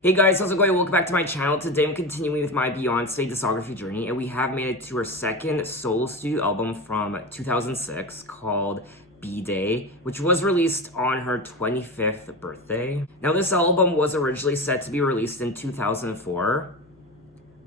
Hey guys, how's it going? Welcome back to my channel. Today I'm continuing with my Beyoncé discography journey, and we have made it to her second solo studio album from 2006 called B-Day, which was released on her 25th birthday. Now this album was originally set to be released in 2004,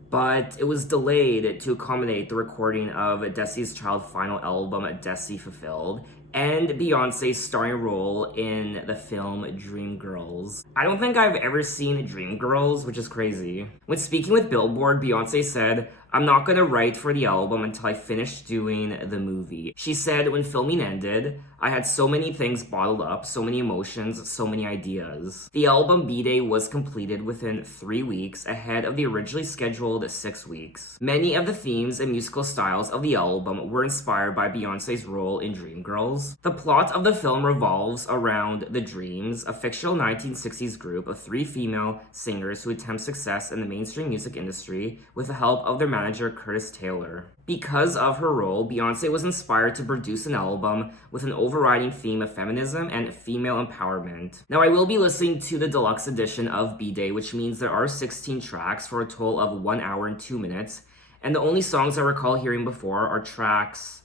but it was delayed to accommodate the recording of Destiny's Child final album, Destiny Fulfilled, and Beyoncé's starring role in the film Dreamgirls. I don't think I've ever seen Dreamgirls, which is crazy. When speaking with Billboard, Beyoncé said, "I'm not gonna write for the album until I finish doing the movie." She said, "When filming ended, I had so many things bottled up, so many emotions, so many ideas." The album B-Day was completed within 3 weeks, ahead of the originally scheduled 6 weeks. Many of the themes and musical styles of the album were inspired by Beyoncé's role in Dreamgirls. The plot of the film revolves around The Dreams, a fictional 1960s group of 3 female singers who attempt success in the mainstream music industry with the help of their manager Curtis Taylor. Because of her role, Beyoncé was inspired to produce an album with an overriding theme of feminism and female empowerment. Now, I will be listening to the deluxe edition of B-Day, which means there are 16 tracks for a total of 1 hour and 2 minutes, and the only songs I recall hearing before are tracks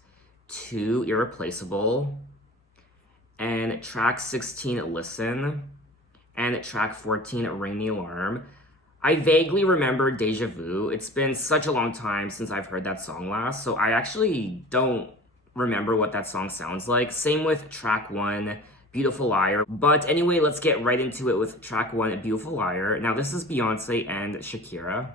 2, Irreplaceable, and track 16, Listen, and track 14, Ring the Alarm. I vaguely remember Deja Vu. It's been such a long time since I've heard that song last, so I actually don't remember what that song sounds like. Same with track 1, Beautiful Liar. But anyway, let's get right into it with track 1, Beautiful Liar. Now this is Beyoncé and Shakira.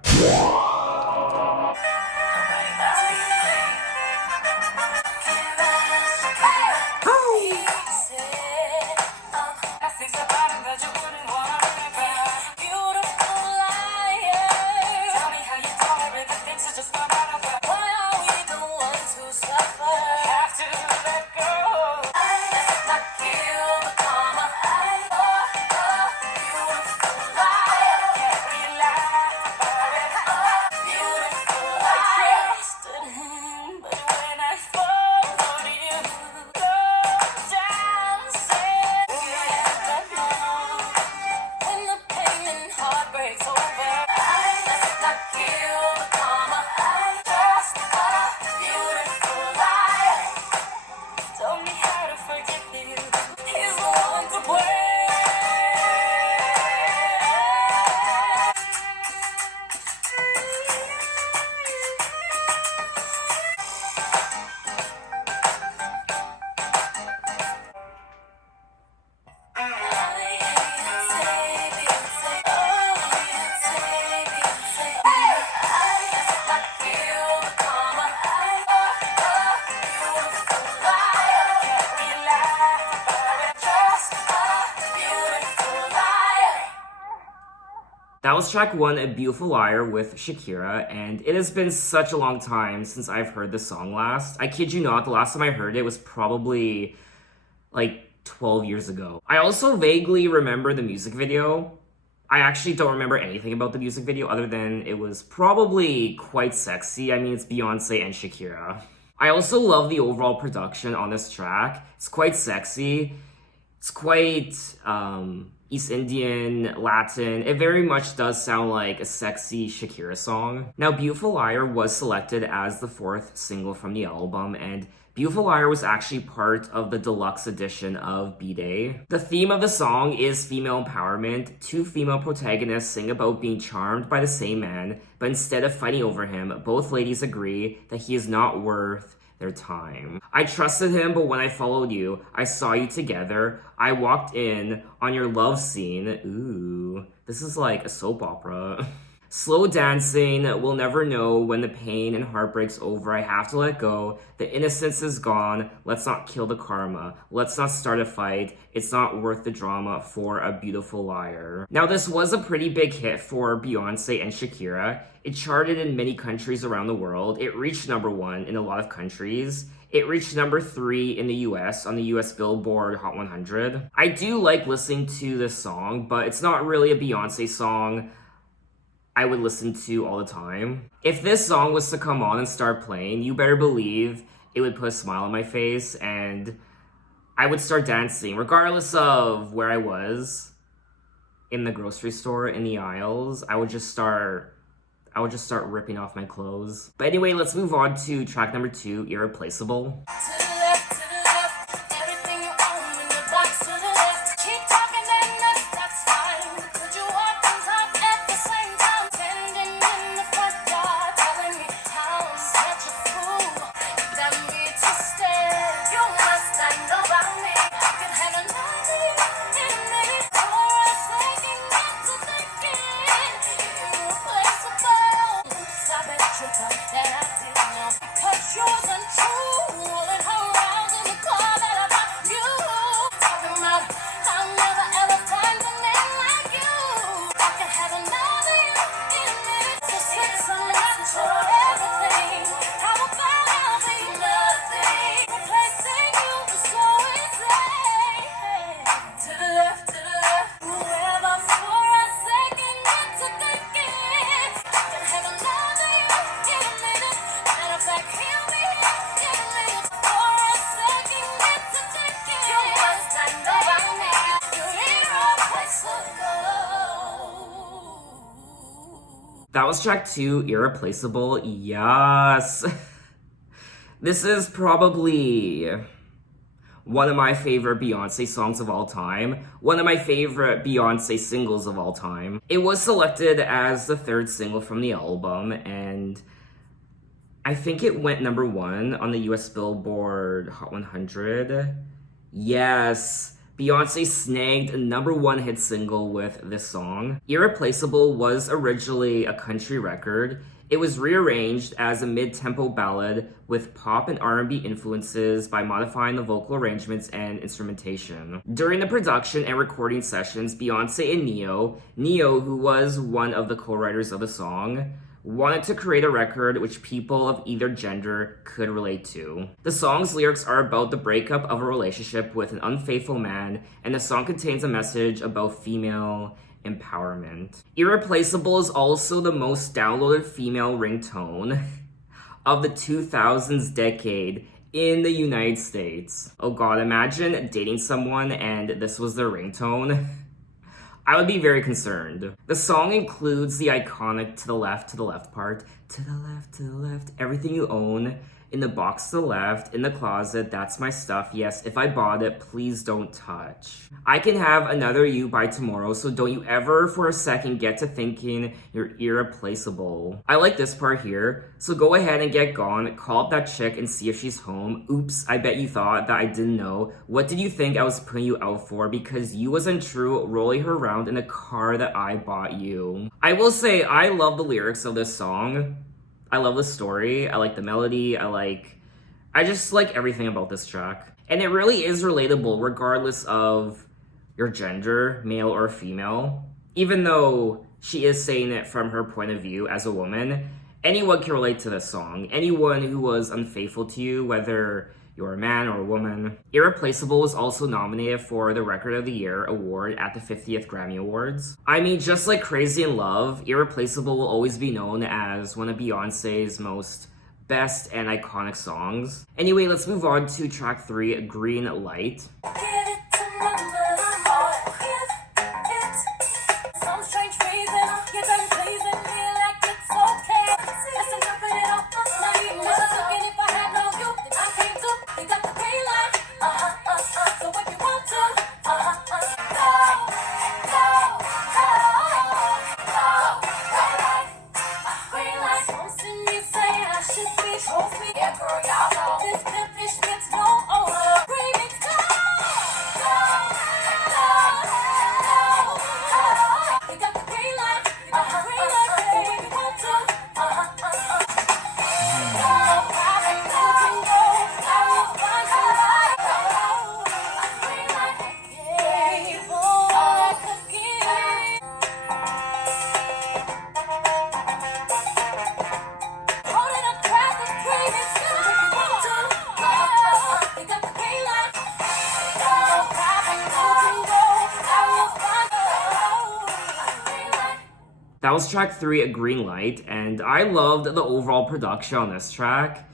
That was track 1, A Beautiful Liar with Shakira, and it has been such a long time since I've heard this song last. I kid you not, the last time I heard it was probably like 12 years ago. I also vaguely remember the music video. I actually don't remember anything about the music video other than it was probably quite sexy. I mean, it's Beyoncé and Shakira. I also love the overall production on this track. It's quite sexy. It's quite East Indian, Latin. It very much does sound like a sexy Shakira song. Now, Beautiful Liar was selected as the 4th single from the album, and Beautiful Liar was actually part of the deluxe edition of B-Day. The theme of the song is female empowerment. 2 female protagonists sing about being charmed by the same man, but instead of fighting over him, both ladies agree that he is not worth their time. I trusted him, but when I followed you, I saw you together. I walked in on your love scene. Ooh, this is like a soap opera. Slow dancing, we'll never know when the pain and heartbreak's over. I have to let go. The innocence is gone. Let's not kill the karma. Let's not start a fight. It's not worth the drama for A Beautiful Liar. Now, this was a pretty big hit for Beyoncé and Shakira. It charted in many countries around the world. It reached #1 in a lot of countries. It reached #3 in the US on the US Billboard Hot 100. I do like listening to this song, but it's not really a Beyoncé song I would listen to all the time. If this song was to come on and start playing, you better believe it would put a smile on my face and I would start dancing regardless of where I was. in the grocery store in the aisles, I would just start ripping off my clothes. But anyway, let's move on to track number 2, Irreplaceable. That was track 2, Irreplaceable. Yes. This is probably one of my favorite Beyoncé songs of all time. One of my favorite Beyoncé singles of all time. It was selected as the 3rd single from the album, and I think it went number 1 on the US Billboard Hot 100. Yes. Beyoncé snagged a number 1 hit single with this song. Irreplaceable was originally a country record. It was rearranged as a mid-tempo ballad with pop and R&B influences by modifying the vocal arrangements and instrumentation. During the production and recording sessions, Beyoncé and Neo, who was one of the co-writers of the song, wanted to create a record which people of either gender could relate to. The song's lyrics are about the breakup of a relationship with an unfaithful man, and the song contains a message about female empowerment. Irreplaceable is also the most downloaded female ringtone of the 2000s decade in the United States. Oh god, imagine dating someone and this was their ringtone. I would be very concerned. The song includes the iconic to the left part. To the left, everything you own. In the box to the left, in the closet, that's my stuff. Yes, if I bought it, please don't touch. I can have another you by tomorrow, so don't you ever for a second get to thinking you're irreplaceable. I like this part here, so go ahead and get gone, call up that chick and see if she's home. Oops, I bet you thought that I didn't know. What did you think I was putting you out for? Because you wasn't true, rolling her around in a car that I bought you. I will say, I love the lyrics of this song. I love the story, I like the melody, I just like everything about this track. And it really is relatable regardless of your gender, male or female. Even though she is saying it from her point of view as a woman, anyone can relate to this song. Anyone who was unfaithful to you, whether you're a man or a woman. Irreplaceable was also nominated for the Record of the Year award at the 50th Grammy Awards. I mean, just like Crazy in Love, Irreplaceable will always be known as one of Beyoncé's most best and iconic songs. Anyway, let's move on to track 3, Green Light. That was track 3, Green Light, and I loved the overall production on this track.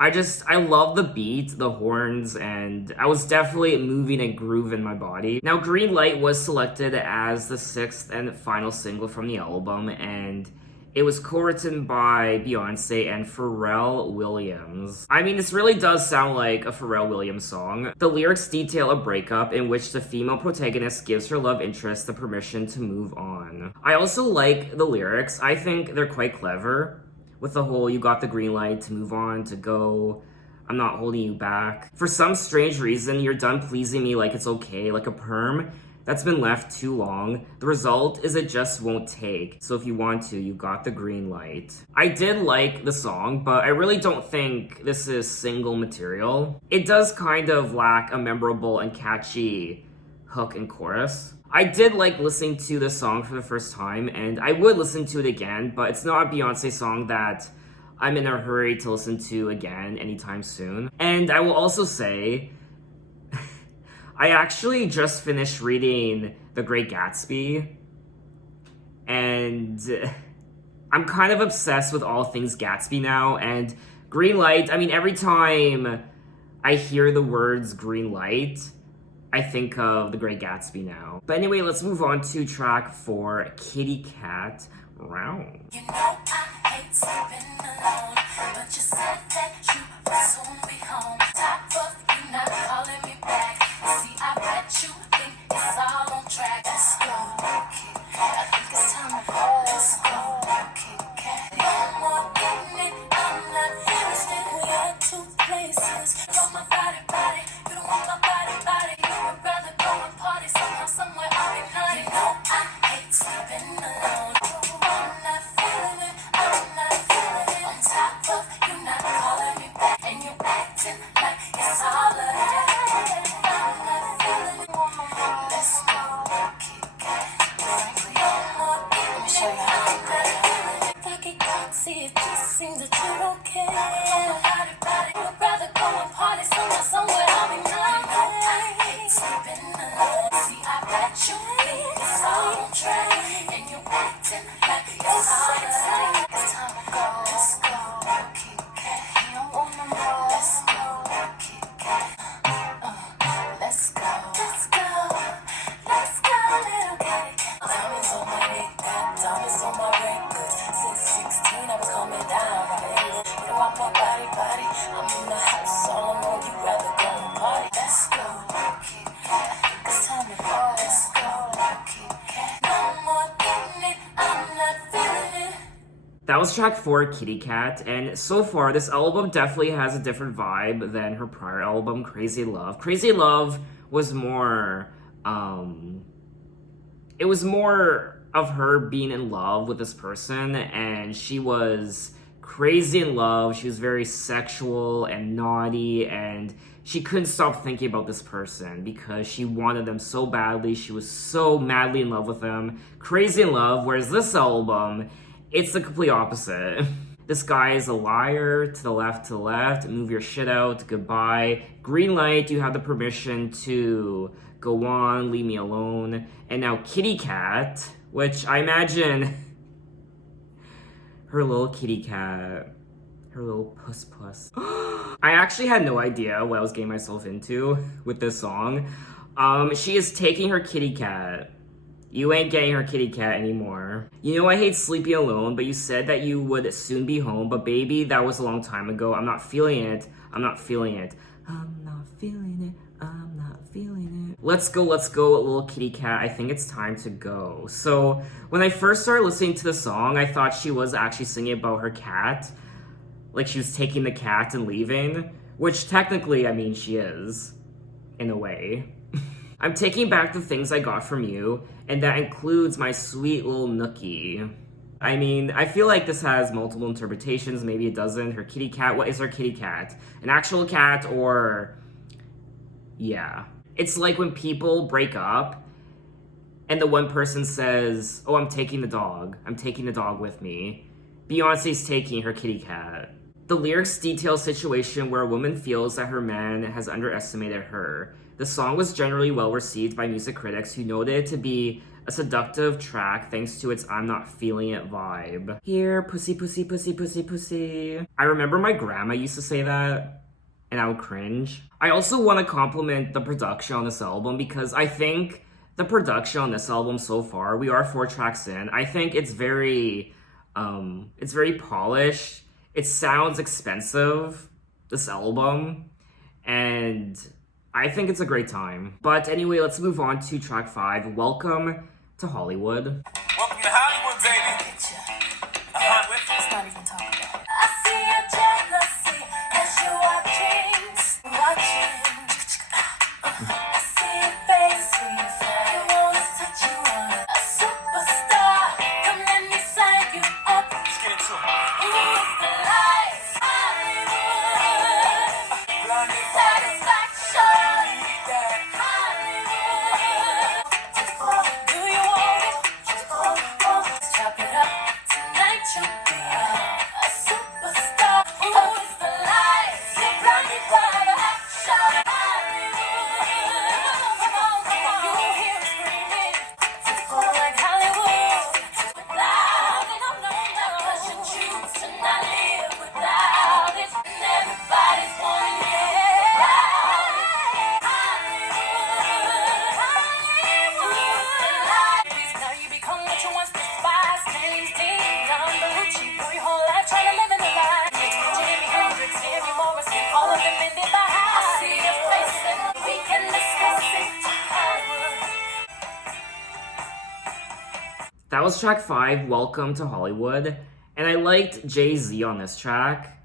I love the beat, the horns, and I was definitely moving and grooving my body. Now, Green Light was selected as the sixth and final single from the album, and it was co-written by Beyoncé and Pharrell Williams. I mean, this really does sound like a Pharrell Williams song. The lyrics detail a breakup in which the female protagonist gives her love interest the permission to move on. I also like the lyrics. I think they're quite clever. With the whole, you got the green light to move on, to go, I'm not holding you back. For some strange reason, you're done pleasing me like it's okay, like a perm that's been left too long. The result is it just won't take. So if you want to, you got the green light. I did like the song, but I really don't think this is single material. It does kind of lack a memorable and catchy hook and chorus. I did like listening to the song for the first time, and I would listen to it again, but it's not a Beyoncé song that I'm in a hurry to listen to again anytime soon. And I will also say, I actually just finished reading The Great Gatsby, and I'm kind of obsessed with all things Gatsby now, and green light, I mean, every time I hear the words green light, I think of The Great Gatsby now. But anyway, let's move on to track 4, Kitty Cat. Round. You know I hate sleeping alone, but you said that you would soon be home. Top of you not calling me back. See, I bet you think it's all on track. Let's go, Kitty. I think it's time to go. Let's go, Kitty Cat. No more getting it, I'm not feeling it. We are two places. You want my body, body. You don't want my body, body. You would rather go and party somehow, somewhere all night. You know I hate sleeping alone. I'm not feeling it, I'm not feeling it. On top of you not calling me back, and you acting like it's all a lie. I'm not feeling it. Let's go, Kitty Cat. Frankly, no more getting it. I'm not feeling it. If I get caught, see, it just seems that you don't care. Body, body, you'd rather go and party somewhere all night. I hate sleeping alone. See, I bet you think it's all on track, and you acting like it's all a lie. It's time to go. Let's go, Kitty Cat. You don't want no more. Let's go, Kitty Cat. Let's go. Let's go. Let's go, little kitty cat. Diamonds on my neck, diamonds on my record. Since 16, I was coming down. You don't want my body, body. I'm in the house, all I know you rather go and party. Let's go, Kitty Cat. It's time to go. Let's go, Kitty Cat. No more getting it, I'm not feeling it. That was track 4, Kitty Cat, and so far this album definitely has a different vibe than her prior album, Crazy Love. Crazy Love was more, it was more of her being in love with this person, and she was crazy in love. She was very sexual and naughty, and she couldn't stop thinking about this person because she wanted them so badly. She was so madly in love with them, crazy in love, whereas this album, it's the complete opposite. This guy is a liar, to the left, move your shit out, goodbye. Green light, you have the permission to go on, leave me alone. And now Kitty Cat, which I imagine her little kitty cat, her little puss. I actually had no idea what I was getting myself into with this song. She is taking her kitty cat. You ain't getting her kitty cat anymore. You know I hate sleeping alone, but you said that you would soon be home. But baby, that was a long time ago. I'm not feeling it. I'm not feeling it. I'm not feeling it. I'm not feeling it. Let's go, little kitty cat. I think it's time to go. So when I first started listening to the song, I thought she was actually singing about her cat. Like she was taking the cat and leaving. Which technically, I mean, she is. In a way. I'm taking back the things I got from you, and that includes my sweet little nookie. I mean, I feel like this has multiple interpretations. Maybe it doesn't. Her kitty cat, what is her kitty cat? An actual cat or... yeah. It's like when people break up, and the one person says, oh, I'm taking the dog. I'm taking the dog with me. Beyonce's taking her kitty cat. The lyrics detail a situation where a woman feels that her man has underestimated her. The song was generally well received by music critics who noted it to be a seductive track thanks to its I'm not feeling it vibe. Here, pussy, pussy, pussy, pussy, pussy. I remember my grandma used to say that, and I would cringe. I also want to compliment the production on this album because I think the production on this album so far, we are 4 tracks in, I think it's very polished. It sounds expensive, this album, and I think it's a great time. But anyway, let's move on to track 5, Welcome to Hollywood. Welcome to Hollywood, baby. Let's not even talk about it. I see your jealousy as you're watching. I see your face when you fly. You wanna touch you on a superstar. Come let me sign you up. Let's get into it. Ooh, it's the lights. Hollywood. Blondie satisfaction. Hollywood. Do you want it? Let's chop it up. Tonight you'll be a superstar. Ooh, it's the lights. Your blondie satisfaction. Hollywood. Come on. You hear me screaming. Like Hollywood. Without it, no. 'Cause you choose to not live without it. And everybody's wanting it. Now you become what you once despised. Name's Dean, Don Bellucci. For your whole life trying to live in the lie. Jimi Hendrix, Jimmy Morrison, all of them ended by high. I see your face and we can discuss it. That was track 5, Welcome to Hollywood, and I liked Jay-Z on this track.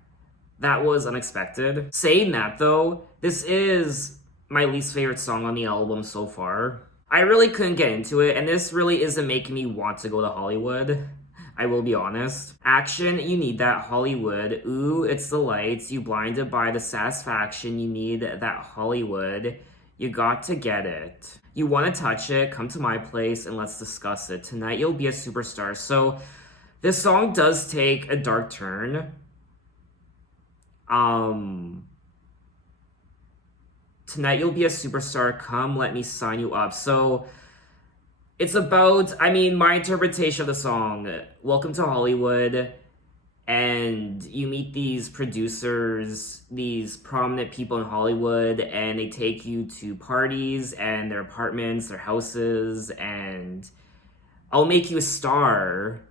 That was unexpected. Saying that though, this is my least favorite song on the album so far. I really couldn't get into it, and this really isn't making me want to go to Hollywood. I will be honest. Action, you need that Hollywood. Ooh, it's the lights. You blinded by the satisfaction. You need that Hollywood. You got to get it. You want to touch it? Come to my place and let's discuss it. Tonight you'll be a superstar. So this song does take a dark turn. Tonight you'll be a superstar. Come, let me sign you up. So it's about, my interpretation of the song, Welcome to Hollywood, and you meet these producers, these prominent people in Hollywood, and they take you to parties and their apartments, their houses, and I'll make you a star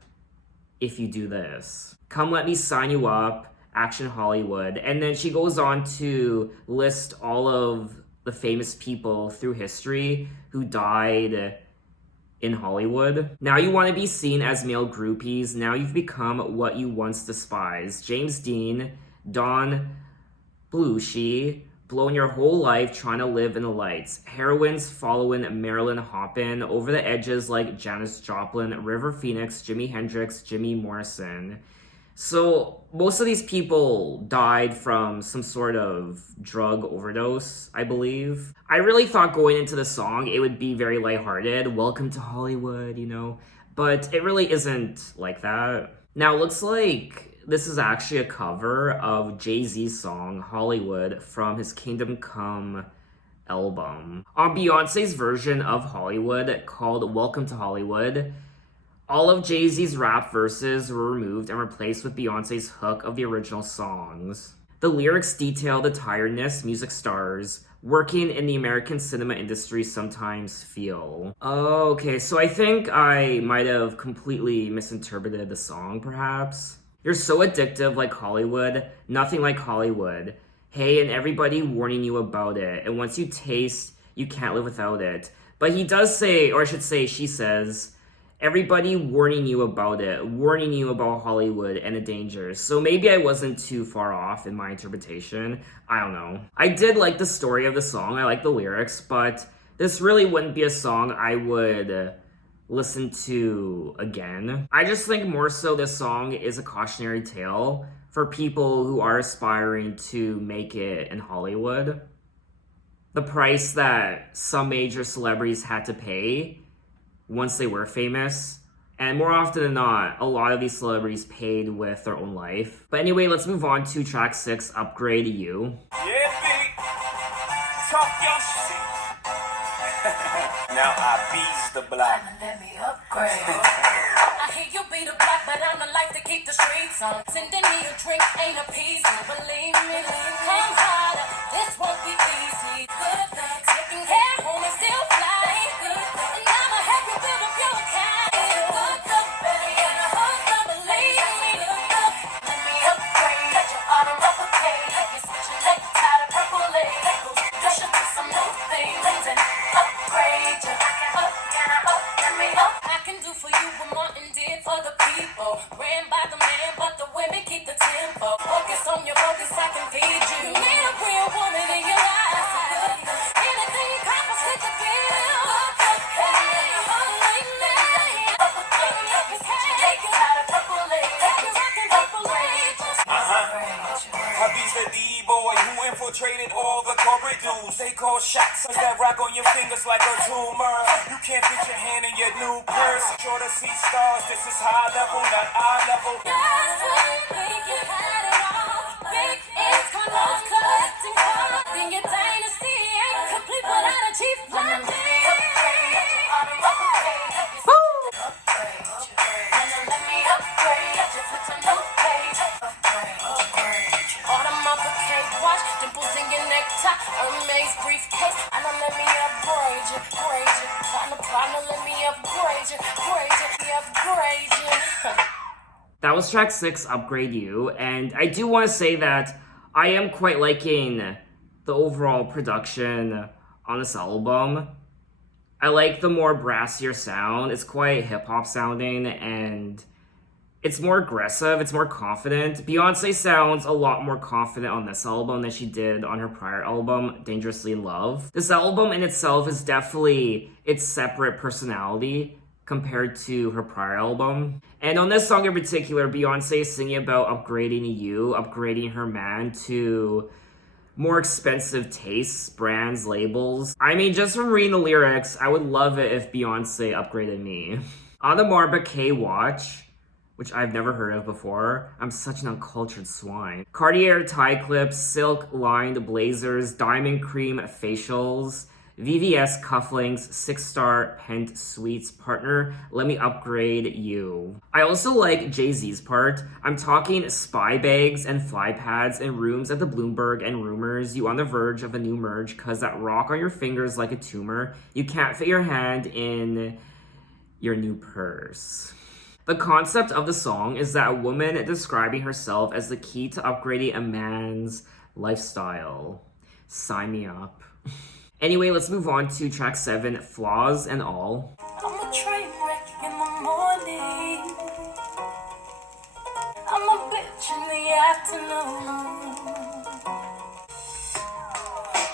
if you do this. Come let me sign you up, Action Hollywood. And then she goes on to list all of the famous people through history who died in Hollywood. Now you want to be seen as male groupies. Now you've become what you once despised. James Dean, Don Belushi, blown your whole life trying to live in the lights. Heroines following Marilyn Hoppin, over the edges like Janis Joplin, River Phoenix, Jimi Hendrix, Jimmy Morrison. So most of these people died from some sort of drug overdose, I believe. I really thought going into the song it would be very lighthearted, welcome to Hollywood, but it really isn't like that. Now it looks like this is actually a cover of Jay-Z's song Hollywood from his Kingdom Come album. On Beyonce's version of Hollywood called Welcome to Hollywood, all of Jay-Z's rap verses were removed and replaced with Beyonce's hook of the original songs. The lyrics detail the tiredness music stars working in the American cinema industry sometimes feel. Okay, so I think I might have completely misinterpreted the song, perhaps. You're so addictive like Hollywood, nothing like Hollywood. Hey, and everybody warning you about it. And once you taste, you can't live without it. But he does say, or I should say, she says, everybody warning you about it, warning you about Hollywood and the dangers. So maybe I wasn't too far off in my interpretation. I don't know. I did like the story of the song. I like the lyrics, but this really wouldn't be a song I would listen to again. I just think more so this song is a cautionary tale for people who are aspiring to make it in Hollywood. The price that some major celebrities had to pay once they were famous, and more often than not, a lot of these celebrities paid with their own life. But anyway, let's move on to track 6, Upgrade You. Yeah, baby. Talk your shit. Now I bees the block. Let me upgrade. I hear you be the block, but I'm the life to keep the streets on. Sending me a drink ain't a piece, believe me. Come harder, this won't be easy. Good things, taking care home and still fly. And I'ma help you build up your kind. Good luck, baby, and I hope you believe me. Let me upgrade, let your autumn replicate. You switching neck, tied a purple labels. You should do some new things and upgrade you. Let me up. I can do for you what Martin did for the people. Ran by the man, but the women keep the tempo. Focus on your focus, I can feed you. You need a real woman in your life. Anything you accomplish with the bill. I beats the D-boy who infiltrated all the corporate dudes. They call shots that rock on your fingers like a tumor. You can't fit your hand in your new purse. Sure to see stars, this is high level, not eye level. Hermes briefcase, I know let me upgrade you, grade you. Partner, let me upgrade you, grade you, upgrade you. That was track 6, Upgrade You, and I do want to say that I am quite liking the overall production on this album. I like the more brassier sound. It's quite hip-hop sounding, and it's more aggressive, it's more confident. Beyoncé sounds a lot more confident on this album than she did on her prior album, Dangerously in Love. This album in itself is definitely its separate personality compared to her prior album. And on this song in particular, Beyoncé is singing about upgrading you, upgrading her man to more expensive tastes, brands, labels. I mean, just from reading the lyrics, I would love it if Beyoncé upgraded me. Audemars Piguet watch, which I've never heard of before. I'm such an uncultured swine. Cartier tie clips, silk-lined blazers, diamond cream facials, VVS cufflinks, 6-star Pent Suites partner, let me upgrade you. I also like Jay-Z's part. I'm talking spy bags and fly pads and rooms at the Bloomberg and rumors. You on the verge of a new merge cause that rock on your fingers like a tumor. You can't fit your hand in your new purse. The concept of the song is that a woman describing herself as the key to upgrading a man's lifestyle. Sign me up. Anyway, let's move on to track 7, Flaws and All. I'm a train wreck in the morning. I'm a bitch in the afternoon.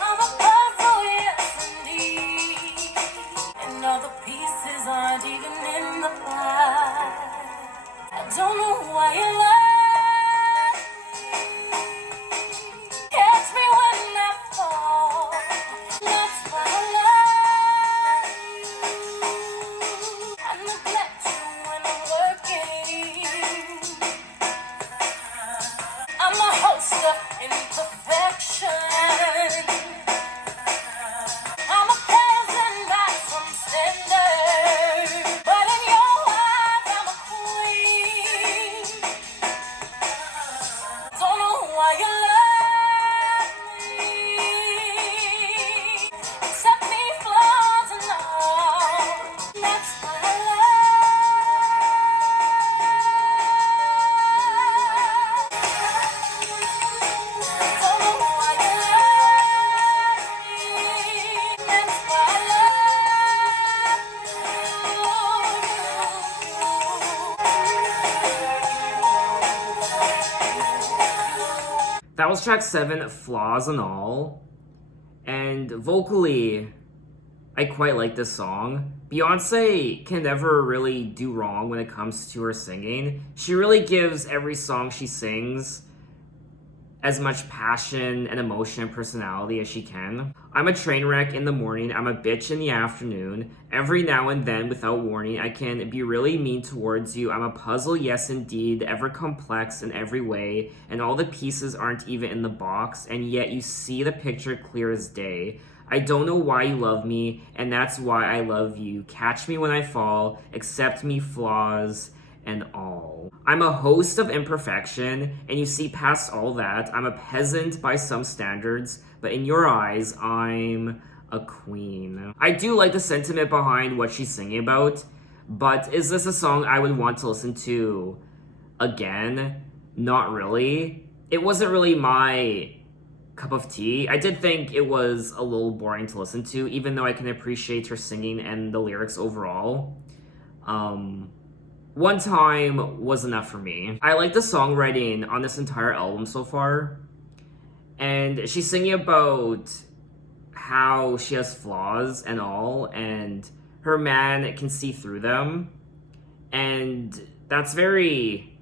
I'm a puzzle, yes indeed. And all the pieces aren't even in the pie. I don't know why you love me. Catch me when I fall. That's why I love you. I neglect you when I'm working. I'm a host of imperfection. I'm a thousand miles from standard, but in your eyes I'm a queen. Don't know why you love me. Accept me flaws and all. That's why I love. Don't know why you love me. That's why I love. That was track 7, Flaws and All. And vocally, I quite like this song. Beyoncé can never really do wrong when it comes to her singing. She really gives every song she sings as much passion and emotion and personality as she can. I'm a train wreck in the morning, I'm a bitch in the afternoon. Every now and then, without warning, I can be really mean towards you. I'm a puzzle, yes indeed, ever complex in every way, and all the pieces aren't even in the box, and yet you see the picture clear as day. I don't know why you love me, and that's why I love you. Catch me when I fall, accept me, flaws and all. I'm a host of imperfection, and you see past all that. I'm a peasant by some standards, but in your eyes, I'm a queen. I do like the sentiment behind what she's singing about, but is this a song I would want to listen to again? Not really. It wasn't really my cup of tea. I did think it was a little boring to listen to, even though I can appreciate her singing and the lyrics overall. One time was enough for me. I like the songwriting on this entire album so far. And she's singing about how she has flaws and all, and her man can see through them. And that's very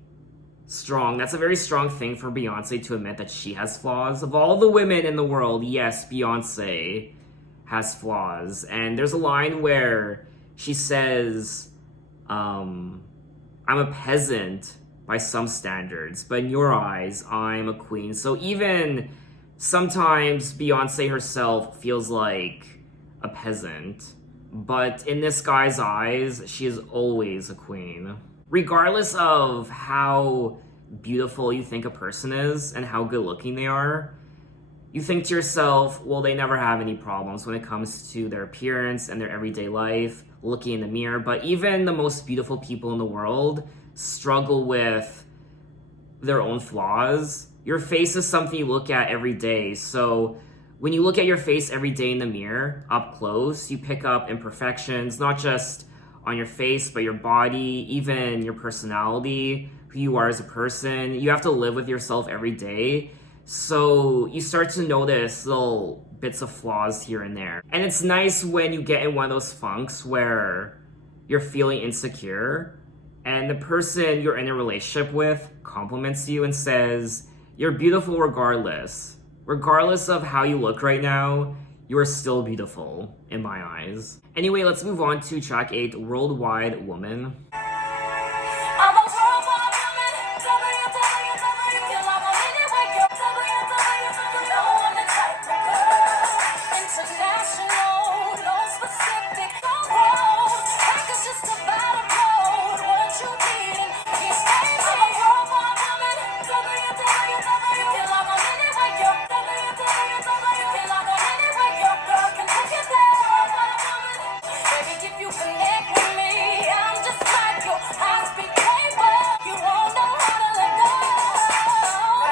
strong. That's a very strong thing for Beyoncé to admit that she has flaws. Of all the women in the world, yes, Beyoncé has flaws. And there's a line where she says, I'm a peasant by some standards, but in your eyes, I'm a queen. So even sometimes Beyoncé herself feels like a peasant, but in this guy's eyes, she is always a queen. Regardless of how beautiful you think a person is and how good looking they are, you think to yourself, well, they never have any problems when it comes to their appearance and their everyday life, looking in the mirror. But even the most beautiful people in the world struggle with their own flaws. Your face is something you look at every day. So when you look at your face every day in the mirror, up close, you pick up imperfections, not just on your face, but your body, even your personality, who you are as a person. You have to live with yourself every day. So you start to notice little bits of flaws here and there. And it's nice when you get in one of those funks where you're feeling insecure and the person you're in a relationship with compliments you and says, you're beautiful regardless. Regardless of how you look right now, you are still beautiful in my eyes. Anyway, let's move on to track 8, Worldwide Woman. I'm a worldwide woman. WWW, you love me anyway. You know I'm the type of girl. International, no specific, no road. Like it's just about a road. What you need and keep paying. I'm a worldwide woman. WWW, you love me anyway. WWW, you love me anyway. Your girl can take it there. Worldwide woman. Baby, if you connect with me, I'm just like your high-speed cable. You won't know how to let go.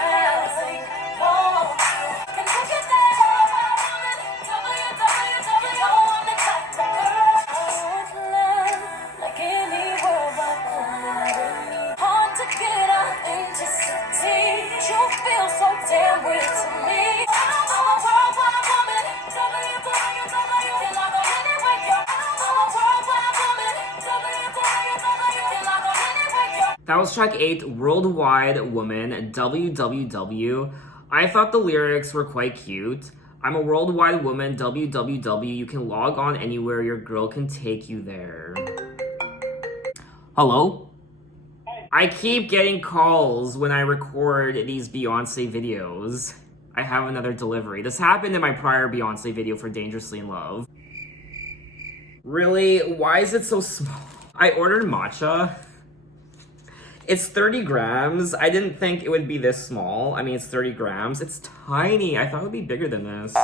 Everything won't you can take it there. WWW, I'm the type of girl. I would love like any worldwide woman. Hard to get out into city. You feel so damn weird to me. I'm a worldwide woman. WWW, you love me anyway. I'm a worldwide woman. WWW, you love me anyway. That was track 8, Worldwide Woman, WWW. I thought the lyrics were quite cute. I'm a worldwide woman, WWW. You can log on anywhere, your girl can take you there. Hello? I keep getting calls when I record these Beyoncé videos. I have another delivery. This happened in my prior Beyoncé video for Dangerously in Love. Really? Why is it so small? I ordered matcha. It's 30 grams. I didn't think it would be this small. I mean, it's 30 grams. It's tiny. I thought it would be bigger than this.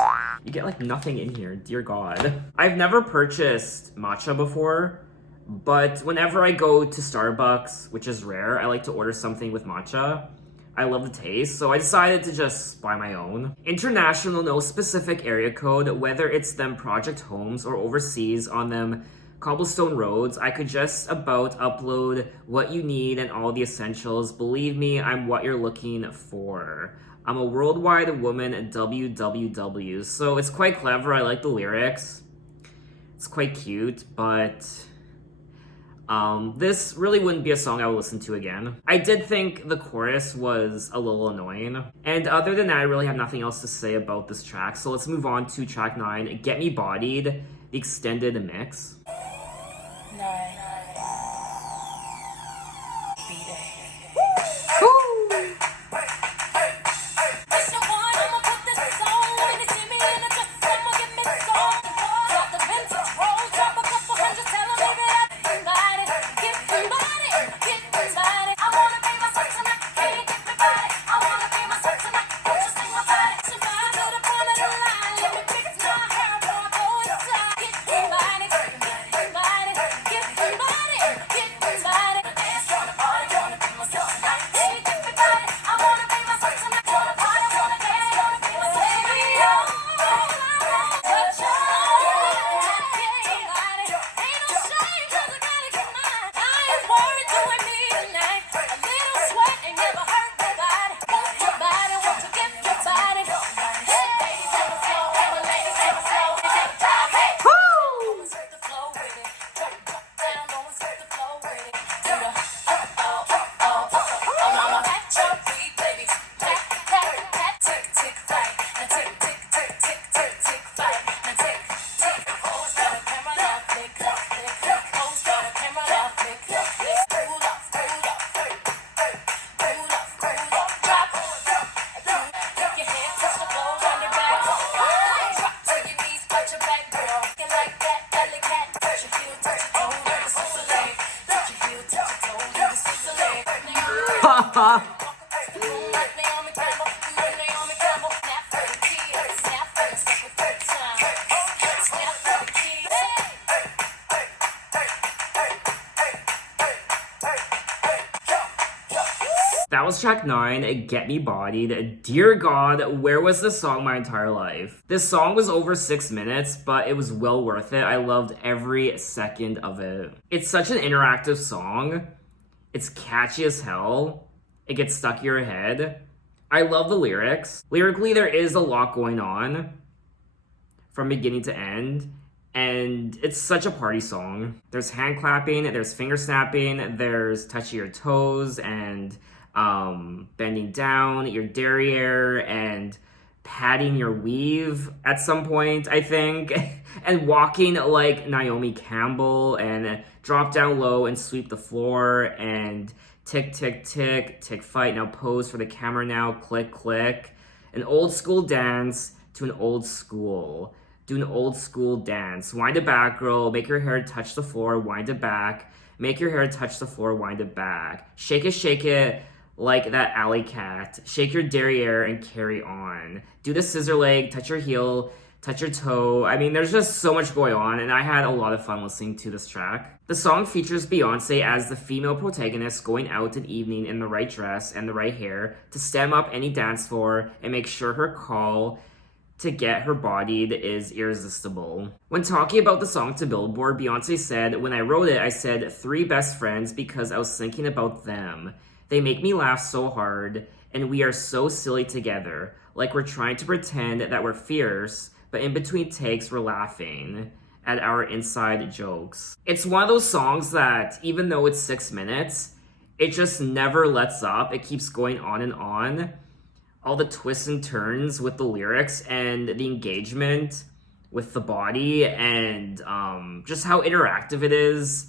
You get like nothing in here, dear God. I've never purchased matcha before, but whenever I go to Starbucks, which is rare, I like to order something with matcha. I love the taste, so I decided to just buy my own. International, no specific area code, whether it's them project homes or overseas on them cobblestone roads, I could just about upload what you need and all the essentials. Believe me, I'm what you're looking for. I'm a worldwide woman, WWW. So it's quite clever. I like the lyrics. It's quite cute, but this really wouldn't be a song I would listen to again. I did think the chorus was a little annoying. And other than that, I really have nothing else to say about this track. So let's move on to track 9, Get Me Bodied, the extended mix. That was track 9, Get Me Bodied. Dear God, where was this song my entire life? This song was over 6 minutes, but it was well worth it. I loved every second of it. It's such an interactive song. It's catchy as hell. It gets stuck in your head. I love the lyrics. Lyrically, there is a lot going on from beginning to end. And it's such a party song. There's hand clapping, there's finger snapping, there's touching your toes and bending down your derriere and patting your weave at some point, I think, and walking like Naomi Campbell and drop down low and sweep the floor and tick, tick, tick, tick, fight, now pose for the camera now, click, click. An old school dance to an old school. Do an old school dance. Wind it back, girl. Make your hair touch the floor. Wind it back. Make your hair touch the floor. Wind it back. Shake it like that alley cat. Shake your derriere and carry on. Do the scissor leg. Touch your heel. Touch your toe. I mean, there's just so much going on, and I had a lot of fun listening to this track. The song features Beyoncé as the female protagonist going out an evening in the right dress and the right hair to stem up any dance floor and make sure her call to get her bodied is irresistible. When talking about the song to Billboard, Beyoncé said, "When I wrote it, I said 3 best friends because I was thinking about them. They make me laugh so hard, and we are so silly together. Like we're trying to pretend that we're fierce, but in between takes, we're laughing at our inside jokes." It's one of those songs that, even though it's 6 minutes, it just never lets up. It keeps going on and on. All the twists and turns with the lyrics and the engagement with the body and just how interactive it is.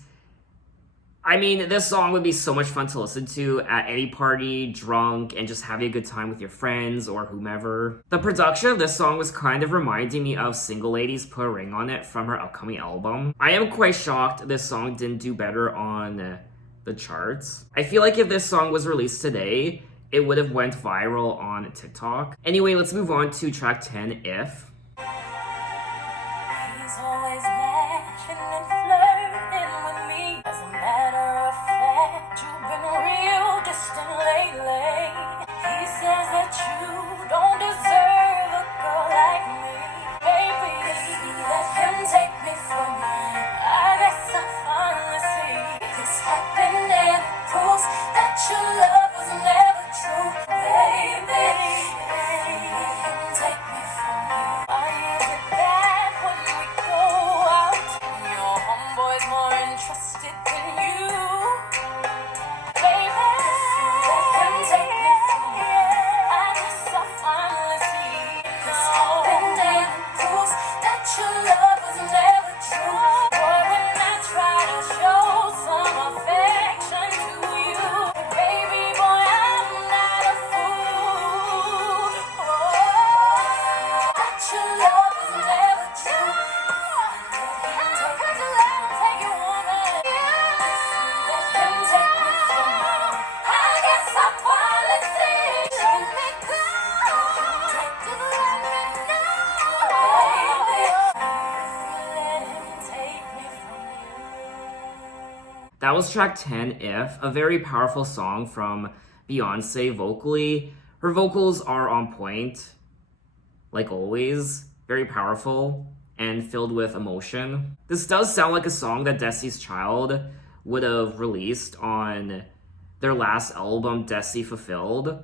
I mean, this song would be so much fun to listen to at any party, drunk, and just having a good time with your friends or whomever. The production of this song was kind of reminding me of Single Ladies Put a Ring on It from her upcoming album. I am quite shocked this song didn't do better on the charts. I feel like if this song was released today, it would have went viral on TikTok. Anyway, let's move on to track 10, If. He's always laughing and flirting with me. As a matter of fact, you've been real distant lately. He says that you don't deserve a girl like me. Baby, let him take me from you. I guess I finally see this happened and it proves that your love was never true. Baby, let him take me from you. Why is it that when we go out, your homeboy's more interested than you? Baby, let him take me from you. I guess I finally see this happened and it proves that your love was never true. Boy, when I try to show some affection to you, baby boy, I'm not a fool. That your love was never true. Let him take you, woman. Let him take me from you. I guess I finally see. Let me go. Just let me know, baby. Let him take me from you. That was track 10, If, a very powerful song from Beyoncé vocally. Her vocals are on point, like always, very powerful and filled with emotion. This does sound like a song that Destiny's Child would have released on their last album, Destiny Fulfilled,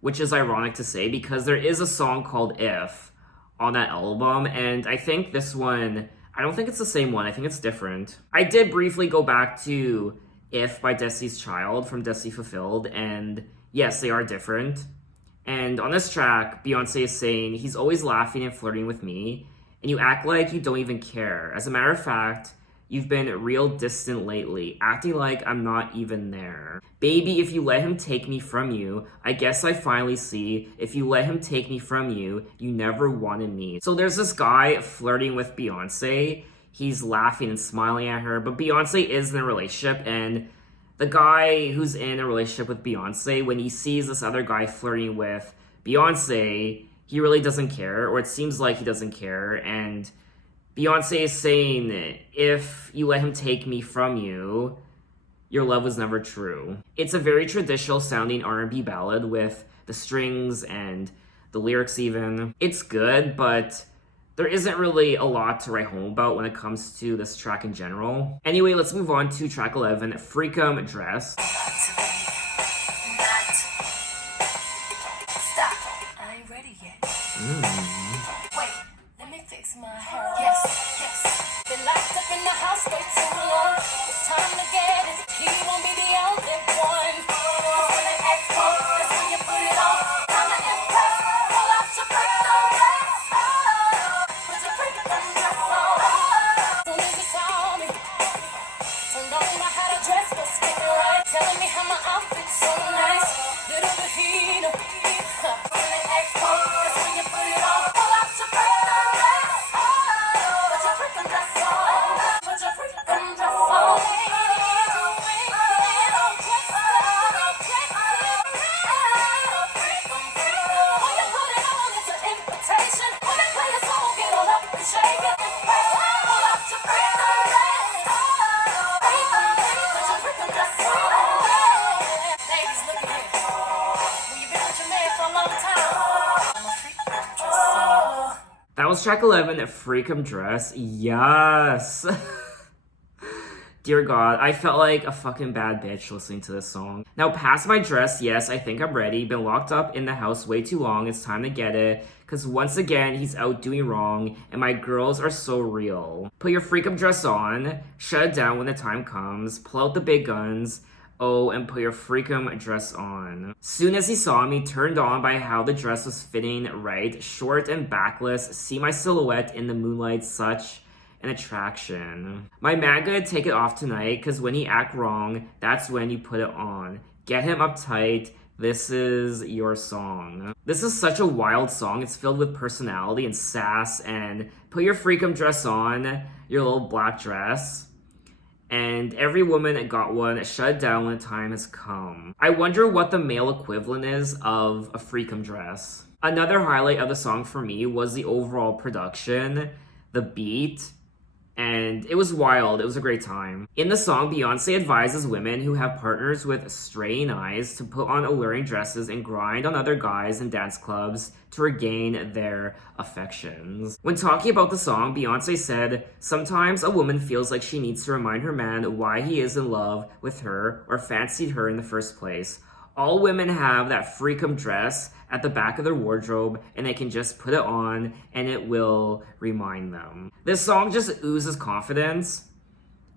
which is ironic to say because there is a song called If on that album, and I think this one, I don't think it's the same one, I think it's different. I did briefly go back to If by Destiny's Child from Destiny Fulfilled, and yes, they are different. And on this track, Beyoncé is saying, "He's always laughing and flirting with me, and you act like you don't even care. As a matter of fact, you've been real distant lately, acting like I'm not even there. Baby, if you let him take me from you, I guess I finally see, if you let him take me from you, you never wanted me." So there's this guy flirting with Beyoncé. He's laughing and smiling at her, but Beyoncé is in a relationship, and The guy who's in a relationship with Beyoncé, when he sees this other guy flirting with Beyoncé, he really doesn't care, or it seems like he doesn't care, and Beyoncé is saying, if you let him take me from you, your love was never true. It's a very traditional sounding R&B ballad with the strings and the lyrics even. It's good, but there isn't really a lot to write home about when it comes to this track in general. Anyway, let's move on to track 11, Freakum Dress. Stop. I ain't ready yet. Wait, let me fix my hair. Yes. Been locked up in the house way too long. It's time to get it. He won't be the only one. When I act cold, that's when you put it on. I'm an impress. Pull out your freakum dress. Put your freakum dress on. Soon as you saw me, turned on my how to dress was skipping right. Telling me how my outfit's so nice. Little Deja. When I act cold, that's when you put it on. Pull out your freakum dress. Put your freakum dress on. Put your freakum dress on. That was track 11, Freakum Dress. Yes! Dear God, I felt like a fucking bad bitch listening to this song. Now, past my dress, yes, I think I'm ready. Been locked up in the house way too long. It's time to get it. Cause once again, he's out doing wrong, and my girls are so real. Put your freakum dress on, shut it down when the time comes, pull out the big guns, oh, and put your freakum dress on. Soon as he saw me, turned on by how the dress was fitting right, short and backless, see my silhouette in the moonlight, such an attraction. My man gonna take it off tonight, cause when he act wrong, that's when you put it on. Get him uptight, this is your song. This is such a wild song. It's filled with personality and sass, and put your freakum dress on, your little black dress. And every woman got one, shut it down when the time has come. I wonder what the male equivalent is of a freakum dress. Another highlight of the song for me was the overall production, the beat, and it was wild. It was a great time. In the song, Beyoncé advises women who have partners with straying eyes to put on alluring dresses and grind on other guys in dance clubs to regain their affections. When talking about the song, Beyoncé said, sometimes a woman feels like she needs to remind her man why he is in love with her or fancied her in the first place. All women have that freakum dress at the back of their wardrobe, and they can just put it on and it will remind them. This song just oozes confidence.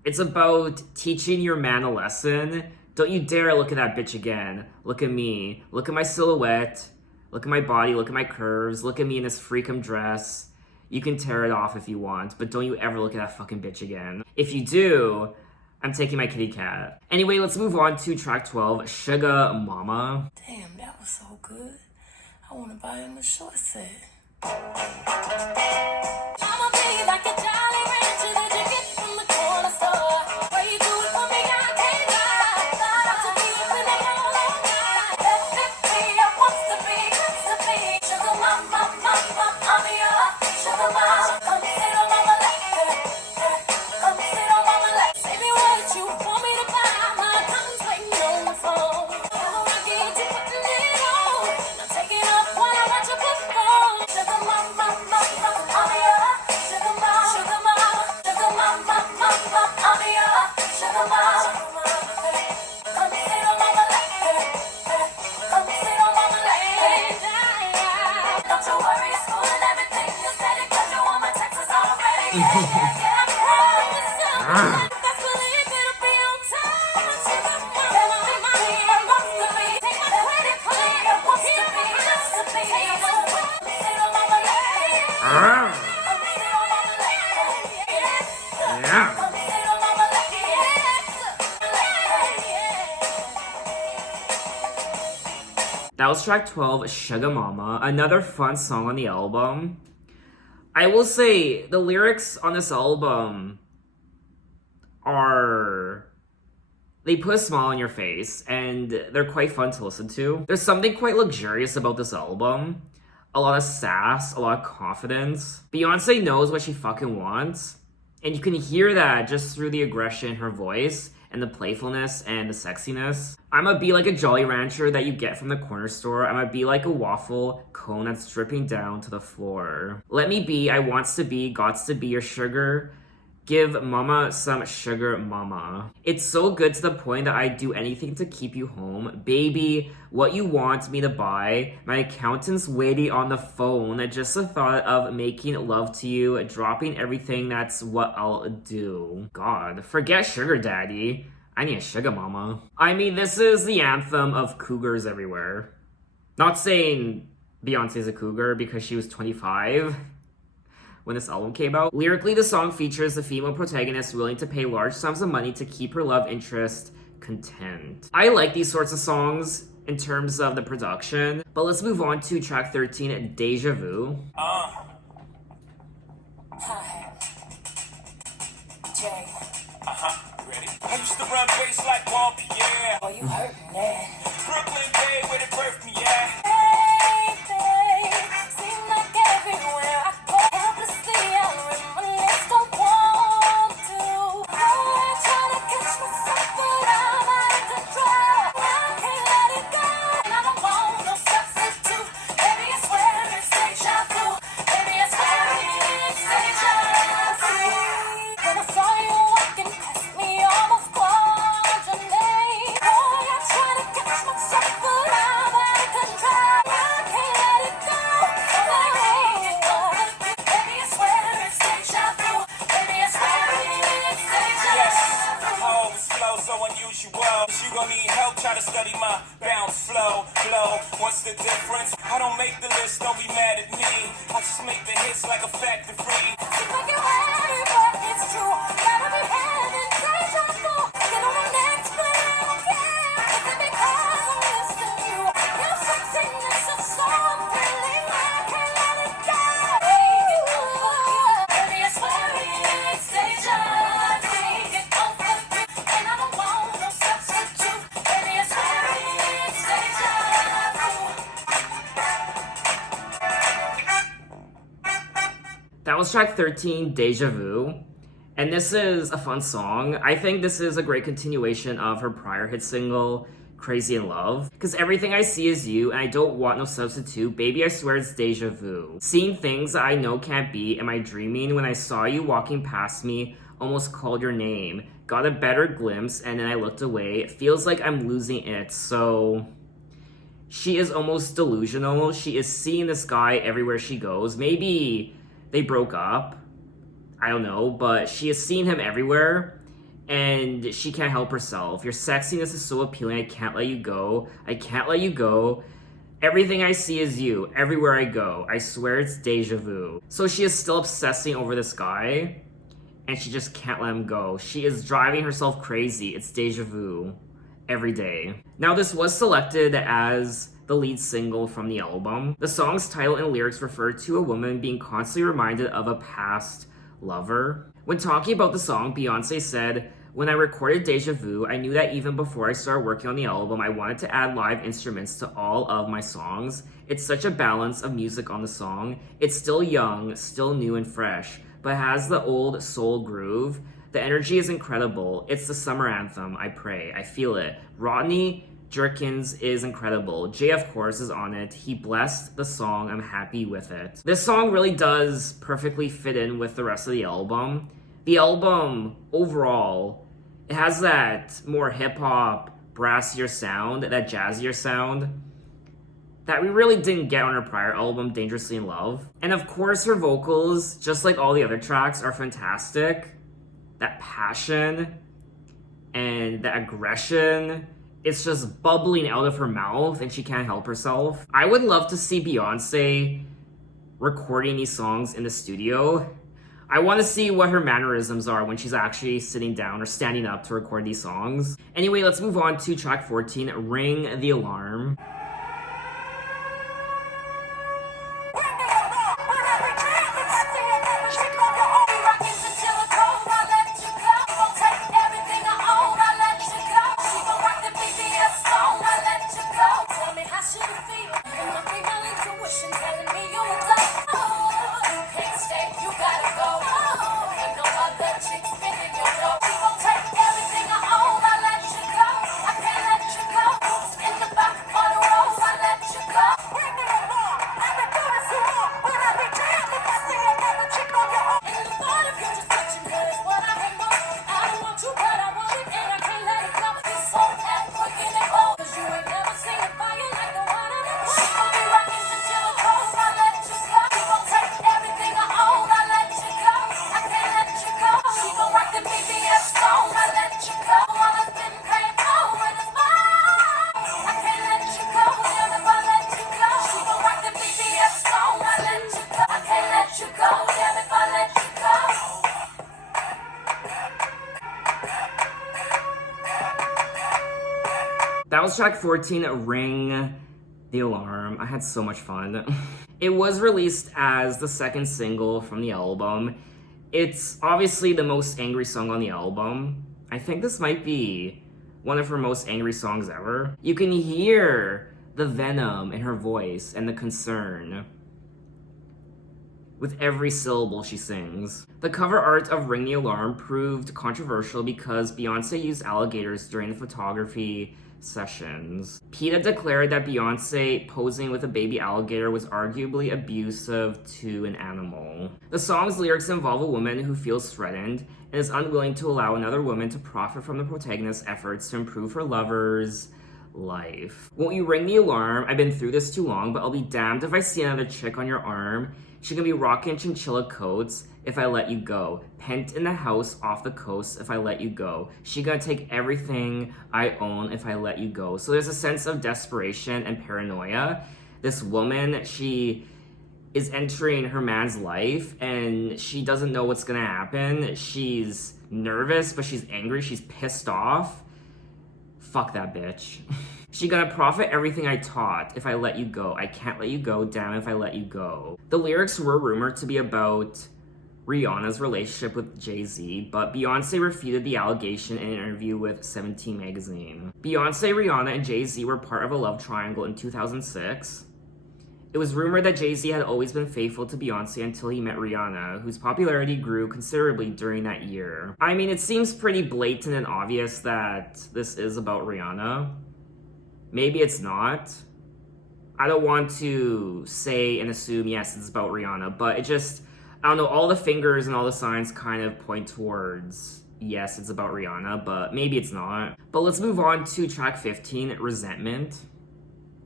It's about teaching your man a lesson. Don't you dare look at that bitch again. Look at me. Look at my silhouette. Look at my body. Look at my curves. Look at me in this freakum dress. You can tear it off if you want, but don't you ever look at that fucking bitch again. If you do, I'm taking my kitty cat. Anyway, let's move on to track 12, Sugar Mama. Damn, that was so good. I want to buy him a short set. I'ma be like a Jolly Rancher that you get from the corner store. Where you do it for me, I can't lie. About to be up in it all night. Let it be, I want to be, got to be. Sugar mama, mama, I'm your sugar mama. Come sit on my lap, come sit on my lap. Baby, what you want me to buy? My time's waiting on the phone. Hello, I get you putting it on. Now take it off while I watch you put on. Sugar mama, mama, I'm your sugar mama, sugar mama, sugar mama, mama, I'm your sugar mama. Come sit on my lap, come sit on my lap. Don't you worry, it's cool and everything. You said it 'cause you want my Texas already. Yeah, I promise you. That's believe it'll be on time. Sugar mama, I'm supposed to be. Take my credit card, I'm supposed to be. Just to be. Come sit on my lap. Ah, Come sit on my lap. yeah. Come sit on my lap. That was track 12, Sugar Mama, another fun song on the album. I will say, the lyrics on this album are They put a smile on your face, and they're quite fun to listen to. There's something quite luxurious about this album. A lot of sass, a lot of confidence. Beyoncé knows what she fucking wants, and you can hear that just through the aggression in her voice, and the playfulness and the sexiness. I'ma be like a Jolly Rancher that you get from the corner store. I'ma be like a waffle cone that's dripping down to the floor. Let me be, I wants to be, gots to be your sugar. Give mama some sugar mama. It's so good to the point that I'd do anything to keep you home. Baby, what you want me to buy? My accountant's waiting on the phone. Just the thought of making love to you, dropping everything, that's what I'll do. God, forget sugar daddy. I need a sugar mama. I mean, this is the anthem of cougars everywhere. Not saying Beyonce's a cougar because she was 25 when this album came out. Lyrically, the song features the female protagonist willing to pay large sums of money to keep her love interest content. I like these sorts of songs in terms of the production, but let's move on to track 13, Deja Vu. Hi. Jay. Ready? I used to run bass like Juan Pierre. Oh, you hurting, man. Brooklyn Bay, where they birthed me at. Hey, babe. Seem like everywhere I go, helplessly I reminisce, don't want to. Always trying to catch myself, but I'm out of control. I can't let it go, and I don't want no substitute. Baby, I swear it's deja vu. Baby, I swear it's deja vu. When I saw you walking past me, almost called your name. Boy, I try to catch myself, but I'm out of control. I can't let it go. Baby, I swear it's deja vu. Baby, I swear it's deja Yes, vu. I always flow so unusual. You gon' need help, try to study my bounce, flow. What's the difference? I don't make the list, don't be mad at me. I just make the hits like a factory. Seems like you're ready, but it's true. Gotta be having deja vu. Get on the next plane, yeah. Is it because I'm missing you? Your sexiness is so appealing, I can't let it go. Baby, I swear it's deja vu. Get over you, and I don't want no substitute. Baby, I swear it's deja vu. That was track 13, Deja Vu. And this is a fun song. I think this is a great continuation of her prior hit single, Crazy in Love. Because everything I see is you, and I don't want no substitute. Baby, I swear it's deja vu. Seeing things that I know can't be. Am I dreaming? When I saw you walking past me, almost called your name. Got a better glimpse, and then I looked away. It feels like I'm losing it, so... She is almost delusional. She is seeing this guy everywhere she goes. Maybe they broke up. I don't know, but she is seeing him everywhere, and she can't help herself. Your sexiness is so appealing, I can't let you go. I can't let you go. Everything I see is you, everywhere I go. I swear it's deja vu. So she is still obsessing over this guy, and she just can't let him go. She is driving herself crazy. It's deja vu every day. Now, this was selected as the lead single from the album. The song's title and lyrics refer to a woman being constantly reminded of a past lover. When talking about the song, Beyoncé said, "When I recorded Deja Vu, I knew that even before I started working on the album, I wanted to add live instruments to all of my songs. It's such a balance of music on the song. It's still young, still new and fresh, but has the old soul groove. The energy is incredible. It's the summer anthem. I pray. I feel it. Rodney Jerkins is incredible. Jay, of course, is on it. He blessed the song. I'm happy with it." This song really does perfectly fit in with the rest of the album. The album, overall, it has that more hip-hop, brassier sound, that jazzier sound that we really didn't get on her prior album, Dangerously in Love. And of course, her vocals, just like all the other tracks, are fantastic. That passion and that aggression, it's just bubbling out of her mouth and she can't help herself. I would love to see Beyoncé recording these songs in the studio. I want to see what her mannerisms are when she's actually sitting down or standing up to record these songs. Anyway, let's move on to track 14, Ring the Alarm. That was track 14, Ring the Alarm. I had so much fun. It was released as the second single from the album. It's obviously the most angry song on the album. I think this might be one of her most angry songs ever. You can hear the venom in her voice and the concern with every syllable she sings. The cover art of Ring the Alarm proved controversial because Beyoncé used alligators during the photography sessions. PETA declared that Beyoncé posing with a baby alligator was arguably abusive to an animal. The song's lyrics involve a woman who feels threatened and is unwilling to allow another woman to profit from the protagonist's efforts to improve her lover's life. Won't you ring the alarm? I've been through this too long, but I'll be damned if I see another chick on your arm. She gonna be rocking chinchilla coats if I let you go. Pent in the house off the coast if I let you go. She gonna take everything I own if I let you go. So there's a sense of desperation and paranoia. This woman, she is entering her man's life and she doesn't know what's gonna happen. She's nervous, but she's angry, she's pissed off. Fuck that bitch. She gonna profit everything I taught if I let you go. I can't let you go, damn if I let you go. The lyrics were rumored to be about Rihanna's relationship with Jay-Z, but Beyoncé refuted the allegation in an interview with 17 magazine. Beyoncé, Rihanna, and Jay-Z were part of a love triangle in 2006. It was rumored that Jay-Z had always been faithful to Beyoncé until he met Rihanna, whose popularity grew considerably during that year. I mean, it seems pretty blatant and obvious that this is about Rihanna. Maybe it's not. I don't want to say and assume, yes, it's about Rihanna, but it just, I don't know, all the fingers and all the signs kind of point towards, yes, it's about Rihanna, but maybe it's not. But let's move on to track 15, Resentment.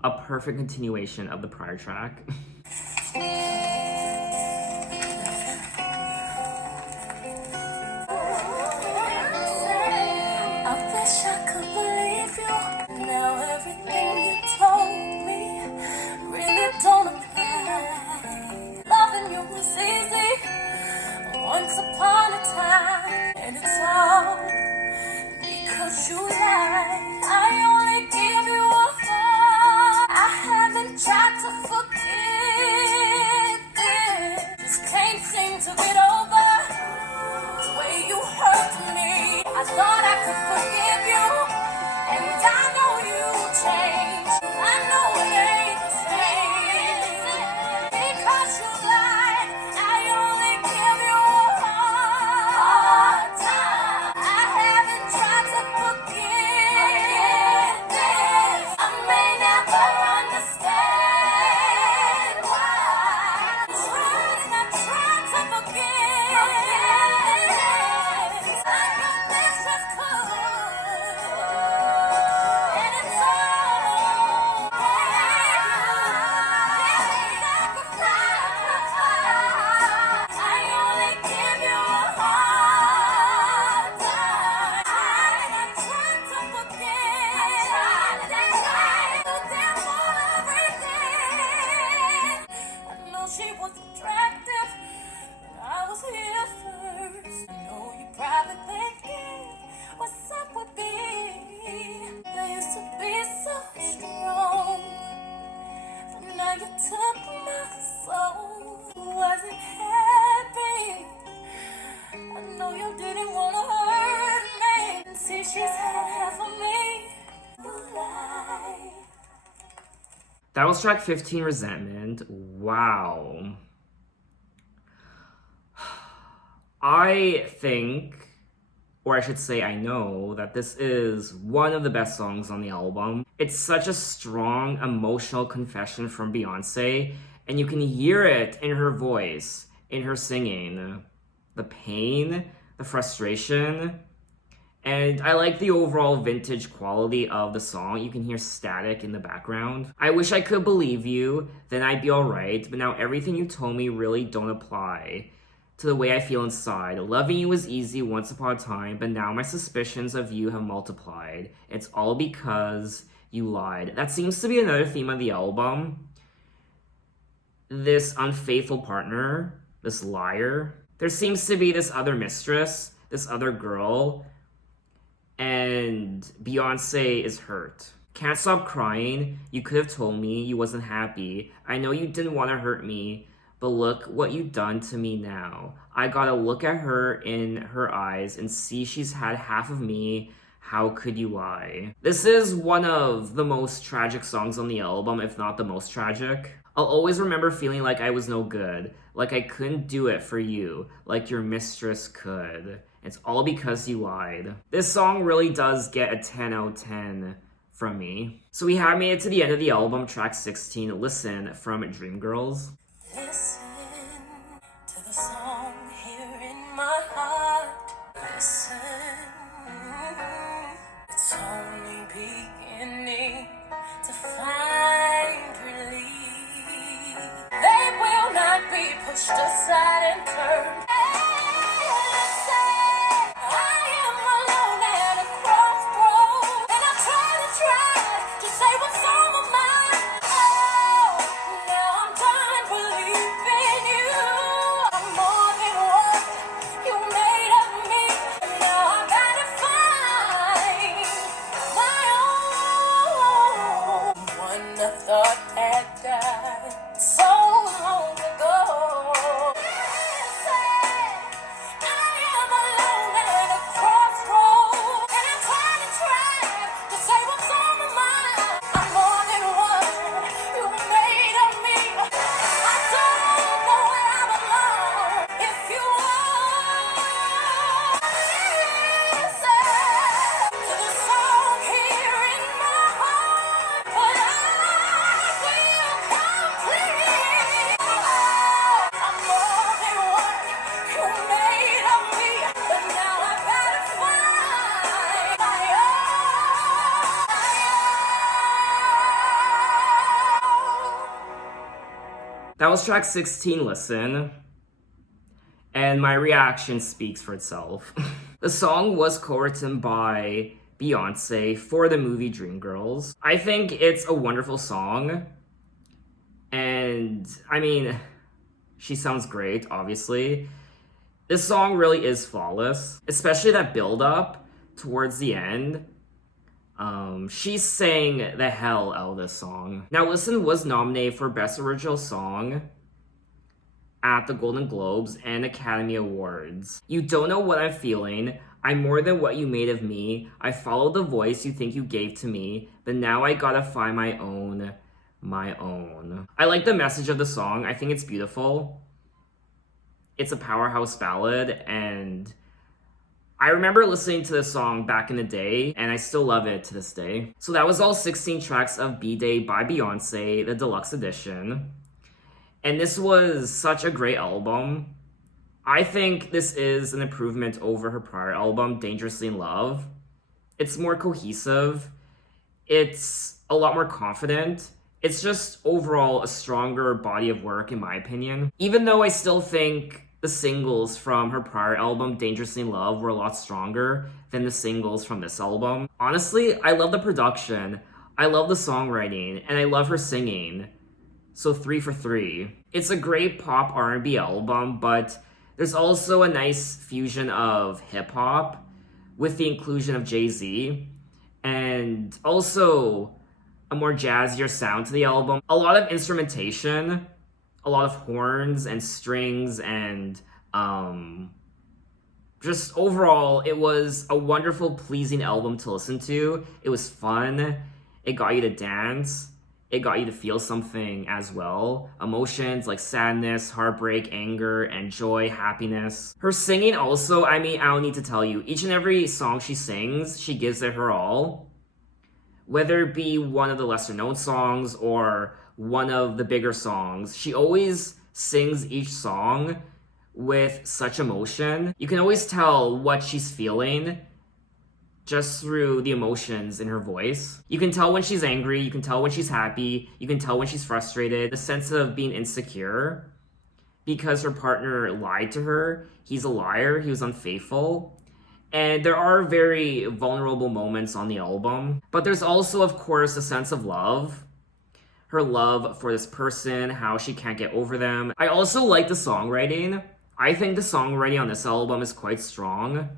A perfect continuation of the prior track. Once upon a time, and it's all because you lied. I only give you a heart. I haven't tried to forget it. Just can't seem to get over the way you hurt me. I thought I could forgive you, and I know you changed. I know it ain't the same because you lied. I only give you hard time. I haven't tried to forget this. I may never understand why. I tried to forget. Like a mistress could. And it's all sacrifice. I only give you a hard time. I tried to forget. So damn for everything. I know she was attractive, but I was here first. I know you probably thinking, what's up with me? I used to be so strong, but now you took my soul. Wasn't happy. I know you didn't want to hurt me. See, she's had half of me. Lie. That was track 15, Resentment. Wow. I think, or I should say I know, that this is one of the best songs on the album. It's such a strong, emotional confession from Beyoncé, and you can hear it in her voice, in her singing. The pain, the frustration, and I like the overall vintage quality of the song. You can hear static in the background. I wish I could believe you, then I'd be alright, but now everything you told me really don't apply to the way I feel inside. Loving you was easy once upon a time, but now my suspicions of you have multiplied. It's all because you lied. That seems to be another theme of the album. This unfaithful partner, this liar. There seems to be this other mistress, this other girl, and Beyoncé is hurt. Can't stop crying. You could have told me you wasn't happy. I know you didn't want to hurt me, but look what you done to me now. I gotta look at her in her eyes and see she's had half of me. How could you lie? This is one of the most tragic songs on the album, if not the most tragic. I'll always remember feeling like I was no good, like I couldn't do it for you, like your mistress could. It's all because you lied. This song really does get a 10 out of 10 from me. So we have made it to the end of the album, track 16, Listen from Dreamgirls. Listen to the song here in my heart. Listen, it's only beginning to find relief. They will not be pushed aside and turned. Thought had died so long ago. I am alone at a crossroads, and I'm trying to track to say what's on my mind. I'm more than what you made of me. I don't know where I belong. If you are, listen to the song here in my heart. But I will complete. I'm more than what you made of me. But now I gotta find my own. That was track 16, Listen. And my reaction speaks for itself. The song was co-written by Beyoncé for the movie Dreamgirls. I think it's a wonderful song. And, I mean, she sounds great, obviously. This song really is flawless, especially that build-up towards the end. She sang the hell out of this song. Now, Listen was nominated for Best Original Song at the Golden Globes and Academy Awards. You don't know what I'm feeling. I'm more than what you made of me. I followed the voice you think you gave to me, but now I gotta find my own. I like the message of the song. I think it's beautiful. It's a powerhouse ballad, and I remember listening to this song back in the day, and I still love it to this day. So that was all 16 tracks of B-Day by Beyoncé, the deluxe edition. And this was such a great album. I think this is an improvement over her prior album, Dangerously in Love. It's more cohesive. It's a lot more confident. It's just overall a stronger body of work, in my opinion. Even though I still think the singles from her prior album, Dangerously in Love, were a lot stronger than the singles from this album. Honestly, I love the production, I love the songwriting, and I love her singing. So 3 for 3. It's a great pop R&B album, but there's also a nice fusion of hip-hop with the inclusion of Jay-Z, and also a more jazzier sound to the album. A lot of instrumentation, a lot of horns and strings, and just overall, it was a wonderful, pleasing album to listen to. It was fun. It got you to dance. It got you to feel something as well. Emotions like sadness, heartbreak, anger, and joy, happiness. Her singing also, I mean, I don't need to tell you. Each and every song she sings, she gives it her all. Whether it be one of the lesser known songs or one of the bigger songs, she always sings each song with such emotion. You can always tell what she's feeling just through the emotions in her voice. You can tell when she's angry, you can tell when she's happy, you can tell when she's frustrated, the sense of being insecure because her partner lied to her. He's a liar, he was unfaithful. And there are very vulnerable moments on the album. But there's also, of course, a sense of love. Her love for this person, how she can't get over them. I also like the songwriting. I think the songwriting on this album is quite strong.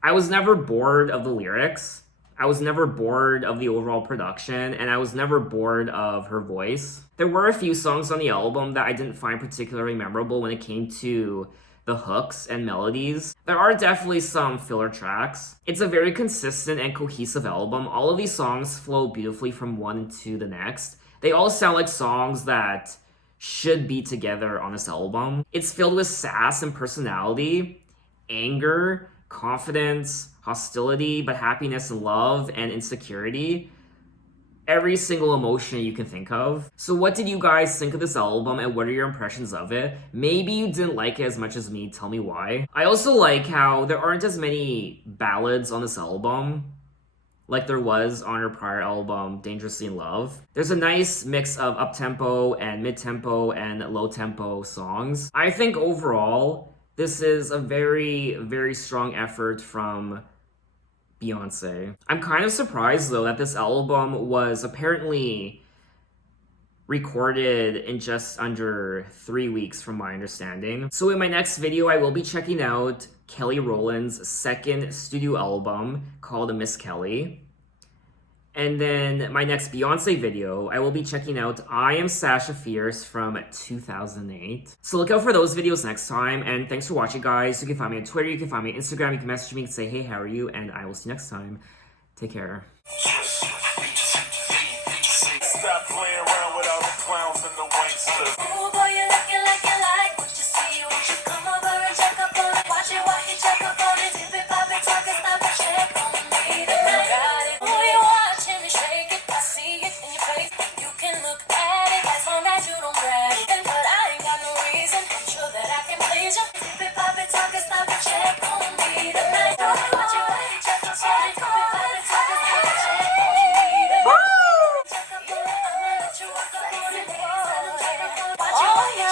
I was never bored of the lyrics. I was never bored of the overall production, and I was never bored of her voice. There were a few songs on the album that I didn't find particularly memorable when it came to the hooks and melodies. There are definitely some filler tracks. It's a very consistent and cohesive album. All of these songs flow beautifully from one to the next. They all sound like songs that should be together on this album. It's filled with sass and personality, anger, confidence, hostility, but happiness and love and insecurity. Every single emotion you can think of. So what did you guys think of this album and what are your impressions of it? Maybe you didn't like it as much as me, tell me why. I also like how there aren't as many ballads on this album like there was on her prior album, Dangerously in Love. There's a nice mix of up-tempo and mid-tempo and low-tempo songs. I think overall, this is a very, very strong effort from Beyoncé. I'm kind of surprised though that this album was apparently recorded in just under 3 weeks from my understanding. So in my next video, I will be checking out Kelly Rowland's second studio album called Miss Kelly. And then my next Beyoncé video, I will be checking out I Am Sasha Fierce from 2008. So look out for those videos next time, and thanks for watching, guys. You can find me on Twitter, you can find me on Instagram, you can message me and say, hey, how are you? And I will see you next time. Take care. Stop playing around with all the clowns and the wanksters. Ooh, boy, you looking like you like what you see. Won't you come over and check up on it? Watch it, check up on it. Tip it, pop it, talk it, stop it, check on me tonight. Got it. Ooh, you watching me shake it. I see it in your face. You can look at it as long as you don't grab it. But I ain't got no reason. I'm sure that I can please you. Tip it, pop it, talk it, stop it, check on me tonight. Watch it, check up on it. Tip it, pop it, talk it, stop it, check on me tonight. Check up on it, I'ma let you walk up on it. Oh, yeah.